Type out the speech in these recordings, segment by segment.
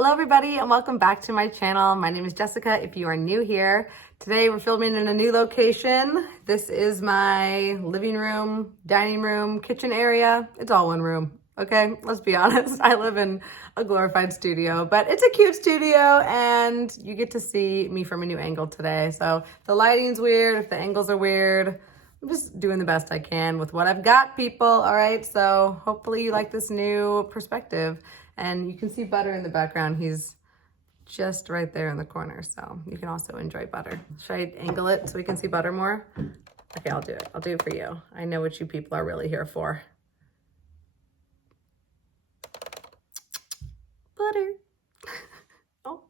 Hello everybody and welcome back to my channel. My name is Jessica if you are new here. Today we're filming in a new location. This is my living room, dining room, kitchen area. It's all one room, okay? Let's be honest. I live in a glorified studio, but it's a cute studio and you get to see me from a new angle today. So if the lighting's weird, if the angles are weird, I'm just doing the best I can with what I've got, people, all right? So hopefully you like this new perspective. And you can see Butter in the background. He's just right there in the corner, so you can also enjoy Butter. Should I angle it so we can see Butter more? Okay, I'll do it. I'll do it for you. I know what you people are really here for. Butter. Oh,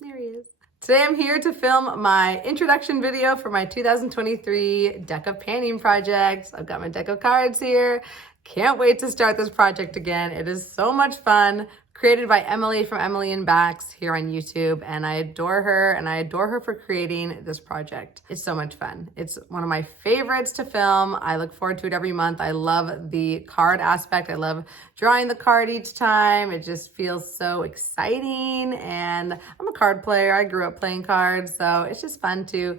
there he is. Today I'm here to film my introduction video for my 2023 deck of painting project. I've got my deck of cards here. Can't wait to start this project again. It is so much fun. Created by Emily from Emily and Backs here on YouTube, and I adore her, and I adore her for creating this project. It's so much fun. It's one of my favorites to film. I look forward to it every month. I love the card aspect. I love drawing the card each time. It just feels so exciting, and I'm a card player. I grew up playing cards, so it's just fun to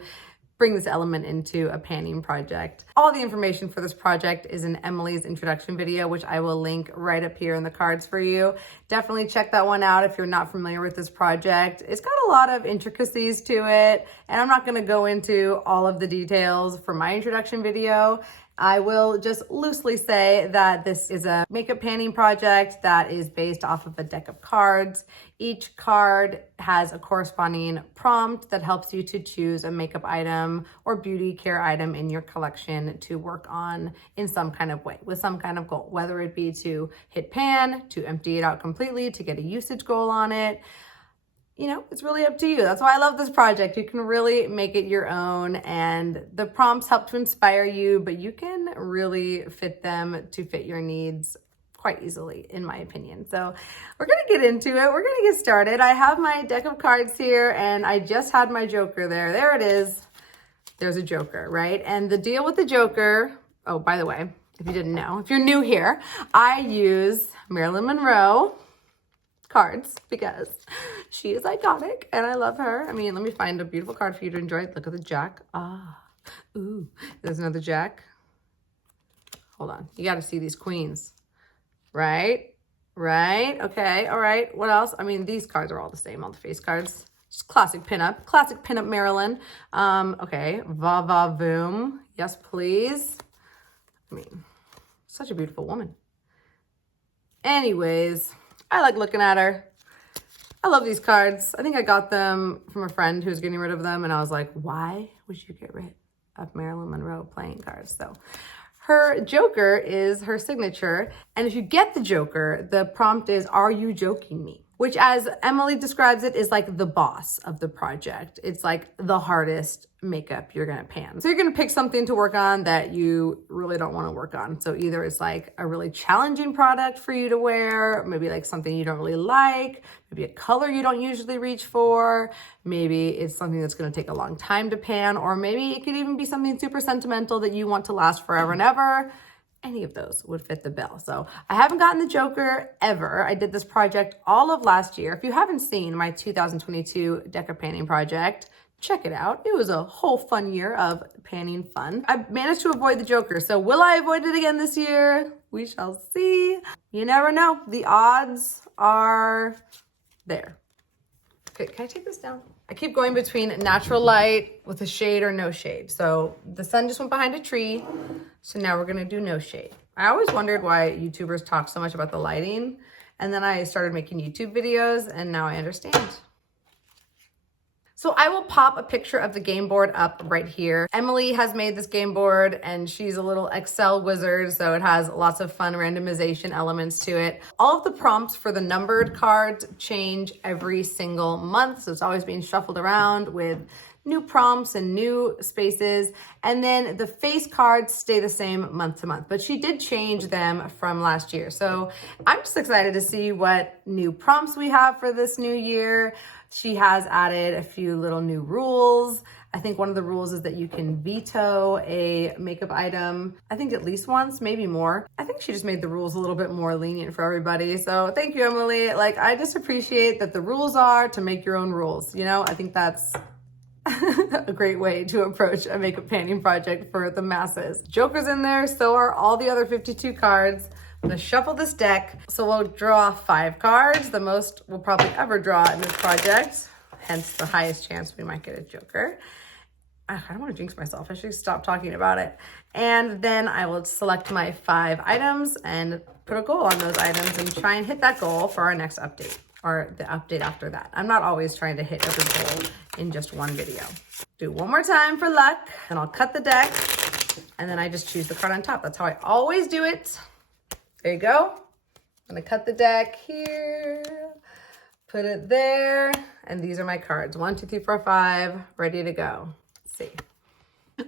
bring this element into a painting project. All the information for this project is in Emily's introduction video, which I will link right up here in the cards for you. Definitely check that one out if you're not familiar with this project. It's got a lot of intricacies to it, and I'm not gonna go into all of the details for my introduction video. I will just loosely say that this is a makeup painting project that is based off of a deck of cards. Each card has a corresponding prompt that helps you to choose a makeup item or beauty care item in your collection to work on in some kind of way, with some kind of goal, whether it be to hit pan, to empty it out completely, to get a usage goal on it. You know, it's really up to you. That's why I love this project. You can really make it your own, and the prompts help to inspire you, but you can really fit them to fit your needs quite easily, in my opinion. So we're gonna get into it. We're gonna get started. I have my deck of cards here, and I just had my Joker there. There it is. There's a Joker, right? And the deal with the Joker, oh, by the way, if you didn't know, if you're new here, I use Marilyn Monroe cards because she is iconic and I love her. I mean, let me find a beautiful card for you to enjoy. Look at the Jack. Ah, ooh, there's another Jack. Hold on, you got to see these queens, right? Okay, all right. What else? I mean, these cards are all the same, all the face cards. Just classic pinup Marilyn. Okay, va va voom. Yes, please. I mean, such a beautiful woman. Anyways, I like looking at her. I love these cards. I think I got them from a friend who was getting rid of them, and I was like, why would you get rid of Marilyn Monroe playing cards? So her Joker is her signature, and if you get the Joker, the prompt is, are you joking me? Which, as Emily describes it, is like the boss of the project. It's like the hardest makeup you're gonna pan. So you're gonna pick something to work on that you really don't wanna work on. So either it's like a really challenging product for you to wear, maybe like something you don't really like, maybe a color you don't usually reach for, maybe it's something that's gonna take a long time to pan, or maybe it could even be something super sentimental that you want to last forever and ever. Any of those would fit the bill. So I haven't gotten the Joker ever. I did this project all of last year. If you haven't seen my 2022 deck of painting project, check it out. It was a whole fun year of painting fun. I managed to avoid the Joker. So will I avoid it again this year? We shall see. You never know. The odds are there. Okay, can I take this down? I keep going between natural light with a shade or no shade. So the sun just went behind a tree. So now we're gonna do no shade. I always wondered why YouTubers talk so much about the lighting. And then I started making YouTube videos and now I understand. So I will pop a picture of the game board up right here. Emily has made this game board and she's a little Excel wizard, so it has lots of fun randomization elements to it. All of the prompts for the numbered cards change every single month, so it's always being shuffled around with new prompts and new spaces. And then the face cards stay the same month to month, but she did change them from last year. So I'm just excited to see what new prompts we have for this new year. She has added a few little new rules. I think one of the rules is that you can veto a makeup item, I think at least once, maybe more. I think she just made the rules a little bit more lenient for everybody. So thank you, Emily. Like, I just appreciate that the rules are to make your own rules. You know, I think that's a great way to approach a makeup painting project for the masses. Joker's in there, so are all the other 52 cards. I'm gonna shuffle this deck. So we'll draw 5 cards, the most we'll probably ever draw in this project, hence the highest chance we might get a Joker. I don't want to jinx myself. I should stop talking about it. And then I will select my 5 items and put a goal on those items and try and hit that goal for our next update or the update after that. I'm not always trying to hit every goal in just one video. Do one more time for luck, and I'll cut the deck, and then I just choose the card on top. That's how I always do it. There you go. I'm gonna cut the deck here, put it there, and these are my cards. 1, 2, 3, 4, 5, ready to go. See.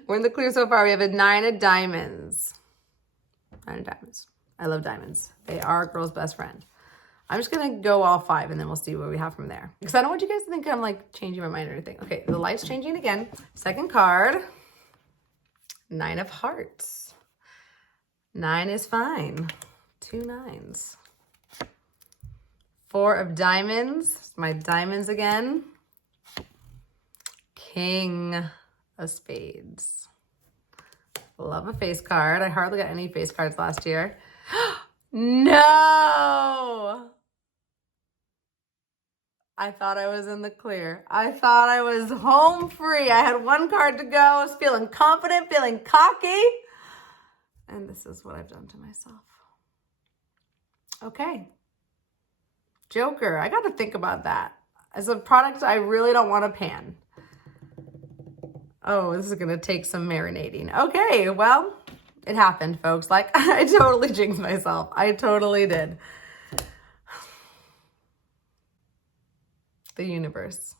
We're in the clear so far. We have a 9 of diamonds. 9 of diamonds. I love diamonds. They are a girl's best friend. I'm just going to go all 5 and then we'll see what we have from there. Because I don't want you guys to think I'm like changing my mind or anything. Okay, the light's changing again. Second card. 9 of hearts. 9 is fine. 2 9s. 4 of diamonds. My diamonds again. King of spades. Love a face card. I hardly got any face cards last year. No! I thought I was in the clear. I thought I was home free. I had 1 card to go. I was feeling confident, feeling cocky. And this is what I've done to myself. Okay. Joker. I got to think about that. As a product I really don't want to pan. Oh, this is going to take some marinating. Okay, well, it happened, folks. Like, I totally jinxed myself. I totally did. The universe.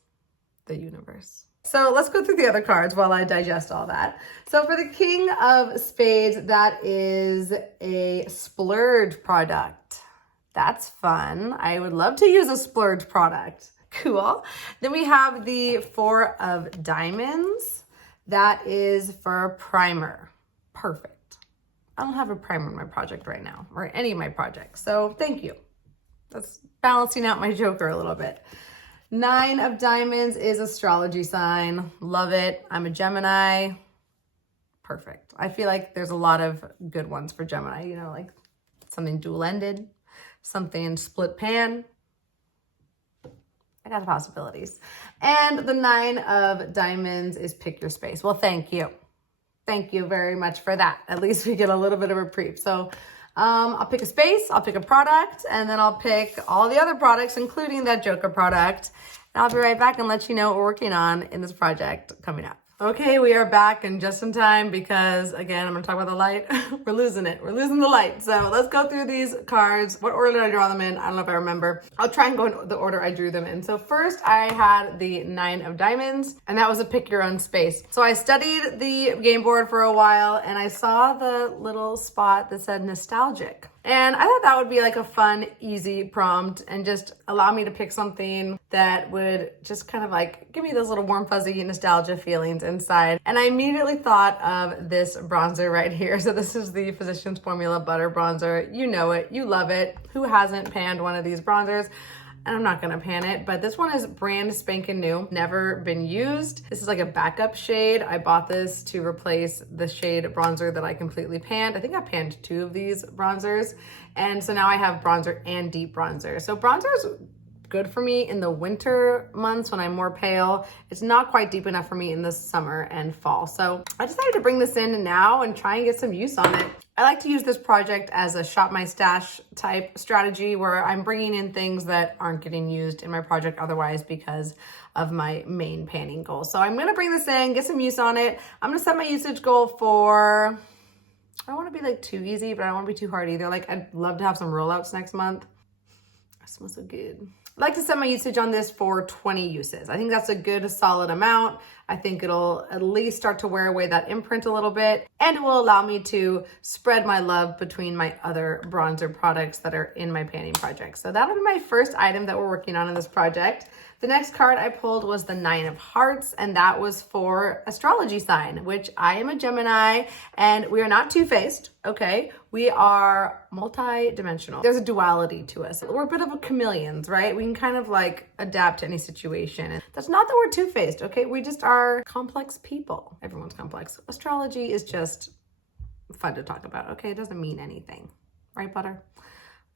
The universe. So let's go through the other cards while I digest all that. So for the King of Spades, that is a splurge product. That's fun. I would love to use a splurge product. Cool. Then we have the 4 of diamonds. That is for a primer. Perfect. I don't have a primer in my project right now, or any of my projects. So thank you. That's balancing out my Joker a little bit. 9 of diamonds is astrology sign. Love it. I'm a Gemini. Perfect. I feel like there's a lot of good ones for Gemini, you know, like something dual-ended, something split pan. I got the possibilities. And the 9 of diamonds is pick your space. Well, thank you. Thank you very much for that. At least we get a little bit of reprieve. So I'll pick a space, I'll pick a product, and then I'll pick all the other products, including that Joker product. And I'll be right back and let you know what we're working on in this project coming up. Okay, we are back and just in time because, again, I'm going to talk about the light. We're losing it. We're losing the light. So let's go through these cards. What order did I draw them in? I don't know if I remember. I'll try and go in the order I drew them in. So first I had the 9 of diamonds, and that was a pick your own space. So I studied the game board for a while, and I saw the little spot that said nostalgic. And I thought that would be like a fun, easy prompt and just allow me to pick something that would just kind of like give me those little warm, fuzzy nostalgia feelings inside. And I immediately thought of this bronzer right here. So this is the Physicians Formula Butter Bronzer. You know it, you love it. Who hasn't panned one of these bronzers? And I'm not gonna pan it, but this one is brand spanking new, never been used. This is like a backup shade. I bought this to replace the shade bronzer that I completely panned. I think I panned 2 of these bronzers. And so now I have bronzer and deep bronzer. So bronzer is good for me in the winter months when I'm more pale. It's not quite deep enough for me in the summer and fall. So I decided to bring this in now and try and get some use on it. I like to use this project as a shop my stash type strategy where I'm bringing in things that aren't getting used in my project otherwise because of my main panning goal. So I'm gonna bring this in, get some use on it. I'm gonna set my usage goal for, I don't wanna be like too easy, but I don't wanna be too hard either. Like I'd love to have some rollouts next month. It smells so good. I'd like to set my usage on this for 20 uses. I think that's a good solid amount. I think it'll at least start to wear away that imprint a little bit, and it will allow me to spread my love between my other bronzer products that are in my panning project. So that'll be my first item that we're working on in this project. The next card I pulled was the 9 of Hearts, and that was for astrology sign, which I am a Gemini, and we are not two-faced, okay? We are multi-dimensional. There's a duality to us. We're a bit of a chameleons, right? We can kind of like adapt to any situation. And that's not that we're two-faced, okay? We just are complex people. Everyone's complex. Astrology is just fun to talk about, okay? It doesn't mean anything, right, Butter?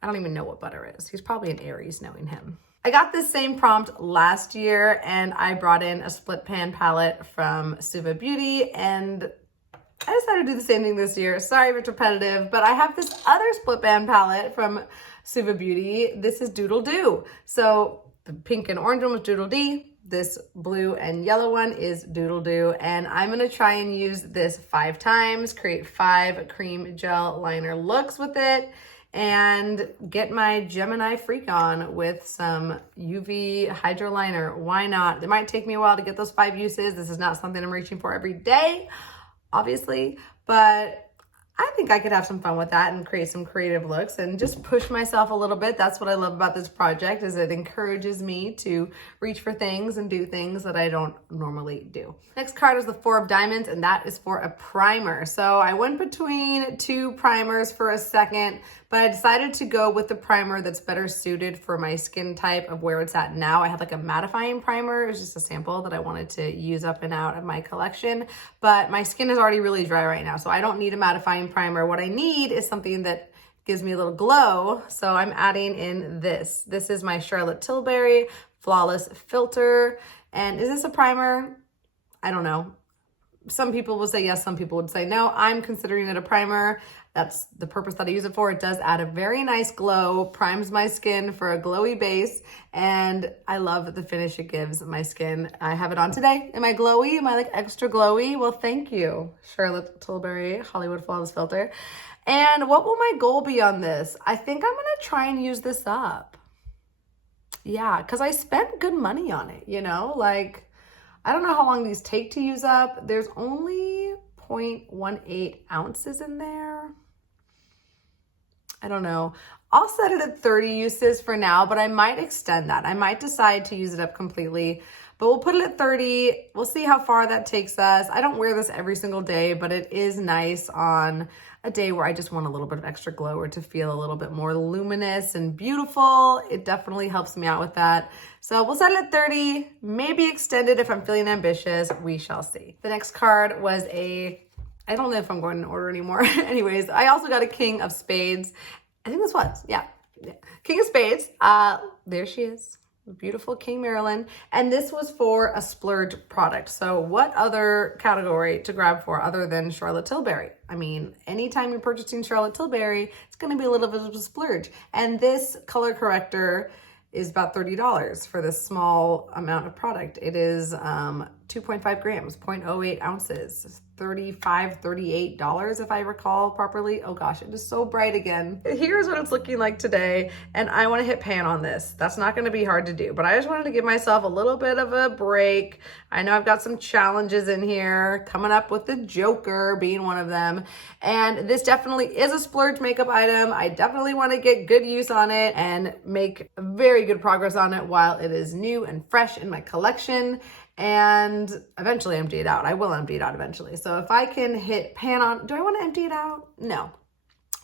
I don't even know what Butter is. He's probably an Aries, knowing him. I got this same prompt last year, and I brought in a split pan palette from SUVA Beauty, and I decided to do the same thing this year. Sorry if it's repetitive, but I have this other split pan palette from SUVA Beauty. This is Doddle-Doo. So the pink and orange one was Doddle-Dee. This blue and yellow one is Doddle-Doo, and I'm gonna try and use this 5 times, create 5 cream gel liner looks with it, and get my Gemini freak on with some UV hydro liner. Why not? It might take me a while to get those 5 uses. This is not something I'm reaching for every day, obviously, but I think I could have some fun with that and create some creative looks and just push myself a little bit. That's what I love about this project, is it encourages me to reach for things and do things that I don't normally do. Next card is the 4 of Diamonds, and that is for a primer. So I went between 2 primers for a second, but I decided to go with the primer that's better suited for my skin type of where it's at now. I had like a mattifying primer. It was just a sample that I wanted to use up and out of my collection, but my skin is already really dry right now, so I don't need a mattifying primer. What I need is something that gives me a little glow, so I'm adding in this. This is my Charlotte Tilbury Flawless Filter, and is this a primer? I don't know. Some people would say yes, some people would say no. I'm considering it a primer. That's the purpose that I use it for. It does add a very nice glow, primes my skin for a glowy base, and I love the finish it gives my skin. I have it on today. Am I glowy? Am I like extra glowy? Well, thank you, Charlotte Tilbury Hollywood Flawless Filter. And what will my goal be on this? I think I'm gonna try and use this up. Yeah, because I spent good money on it, you know? Like, I don't know how long these take to use up. There's only 0.18 ounces in there. I don't know. I'll set it at 30 uses for now, but I might extend that. I might decide to use it up completely, but we'll put it at 30. We'll see how far that takes us. I don't wear this every single day, but it is nice on a day where I just want a little bit of extra glow or to feel a little bit more luminous and beautiful. It definitely helps me out with that. So we'll set it at 30, maybe extend it if I'm feeling ambitious. We shall see. The next card was I don't know if I'm going in order anymore. Anyways, I also got a King of Spades. I think this was, yeah. King of Spades. There she is. Beautiful King Marilyn. And this was for a splurge product. So what other category to grab for other than Charlotte Tilbury? I mean, anytime you're purchasing Charlotte Tilbury, it's going to be a little bit of a splurge. And this color corrector is about $30 for this small amount of product. It is 2.5 grams, 0.08 ounces, $38 if I recall properly. Oh gosh, it is so bright again. Here's what it's looking like today, and I want to hit pan on this. That's not going to be hard to do, but I just wanted to give myself a little bit of a break. I know I've got some challenges in here, coming up with the Joker being one of them, and this definitely is a splurge makeup item. I definitely want to get good use on it and make very good progress on it while it is new and fresh in my collection, and eventually empty it out. I will empty it out eventually. So if I can hit pan on, do I want to empty it out? No,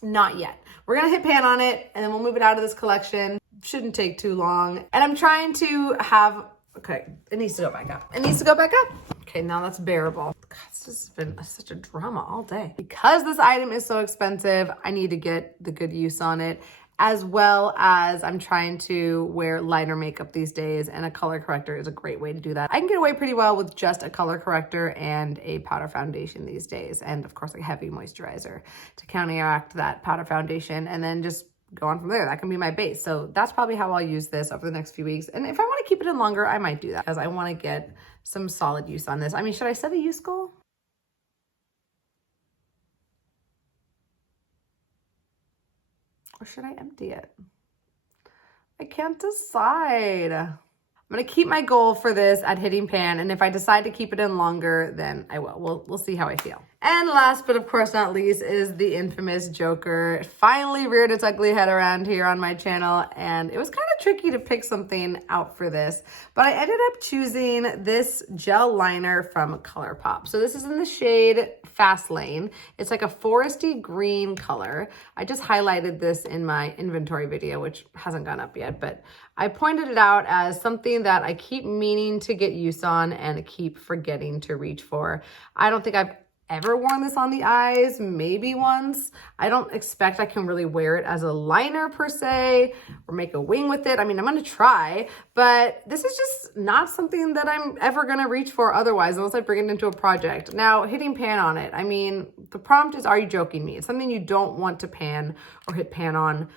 not yet. We're going to hit pan on it, and then we'll move it out of this collection. Shouldn't take too long. And I'm trying to have, okay, it needs to go back up. It needs to go back up. Okay, now that's bearable. God, it's just been such a drama all day. Because this item is so expensive, I need to get the good use on it, as well as I'm trying to wear lighter makeup these days, and a color corrector is a great way to do that. I can get away pretty well with just a color corrector and a powder foundation these days, and of course a heavy moisturizer to counteract that powder foundation, and then just go on from there. That can be my base. So that's probably how I'll use this over the next few weeks. And if I want to keep it in longer, I might do that because I want to get some solid use on this. I mean, should I set a use goal? Or should I empty it? I can't decide. I'm going to keep my goal for this at hitting pan, and if I decide to keep it in longer, then I will. We'll see how I feel. And last but of course not least is the infamous Joker. It finally reared its ugly head around here on my channel, and it was kind of tricky to pick something out for this, but I ended up choosing this gel liner from ColourPop. So this is in the shade Fast Lane. It's like a foresty green color. I just highlighted this in my inventory video, which hasn't gone up yet, but I pointed it out as something that I keep meaning to get use on and keep forgetting to reach for. I don't think I've ever worn this on the eyes, maybe once. I don't expect I can really wear it as a liner per se or make a wing with it. I mean, I'm gonna try, but this is just not something that I'm ever gonna reach for otherwise, unless I bring it into a project. Now, hitting pan on it, I mean, the prompt is, are you joking me? It's something you don't want to pan or hit pan on.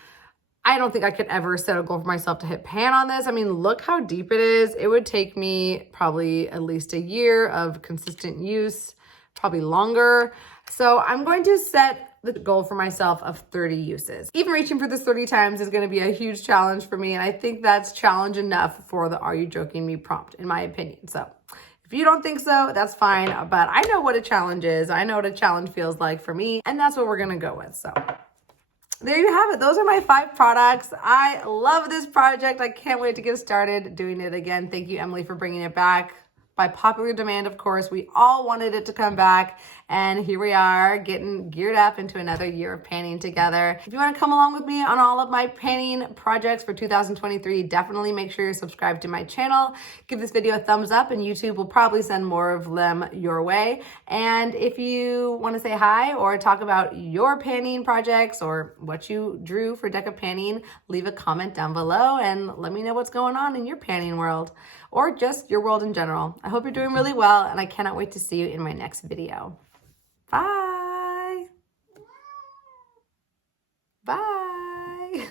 I don't think I could ever set a goal for myself to hit pan on this. I mean, look how deep it is. It would take me probably at least a year of consistent use, probably longer. So I'm going to set the goal for myself of 30 uses. Even reaching for this 30 times is going to be a huge challenge for me. And I think that's challenge enough for the Are You Joking Me prompt, in my opinion. So if you don't think so, that's fine. But I know what a challenge is. I know what a challenge feels like for me. And that's what we're going to go with. So there you have it. Those are my 5 products. I love this project. I can't wait to get started doing it again. Thank you, Emily, for bringing it back. By popular demand, of course, we all wanted it to come back, and here we are getting geared up into another year of panning together. If you want to come along with me on all of my panning projects for 2023, definitely make sure you're subscribed to my channel. Give this video a thumbs up, and YouTube will probably send more of them your way. And if you want to say hi or talk about your panning projects or what you drew for Deck of Panning, leave a comment down below and let me know what's going on in your panning world, or just your world in general. I hope you're doing really well, and I cannot wait to see you in my next video. Bye. Bye.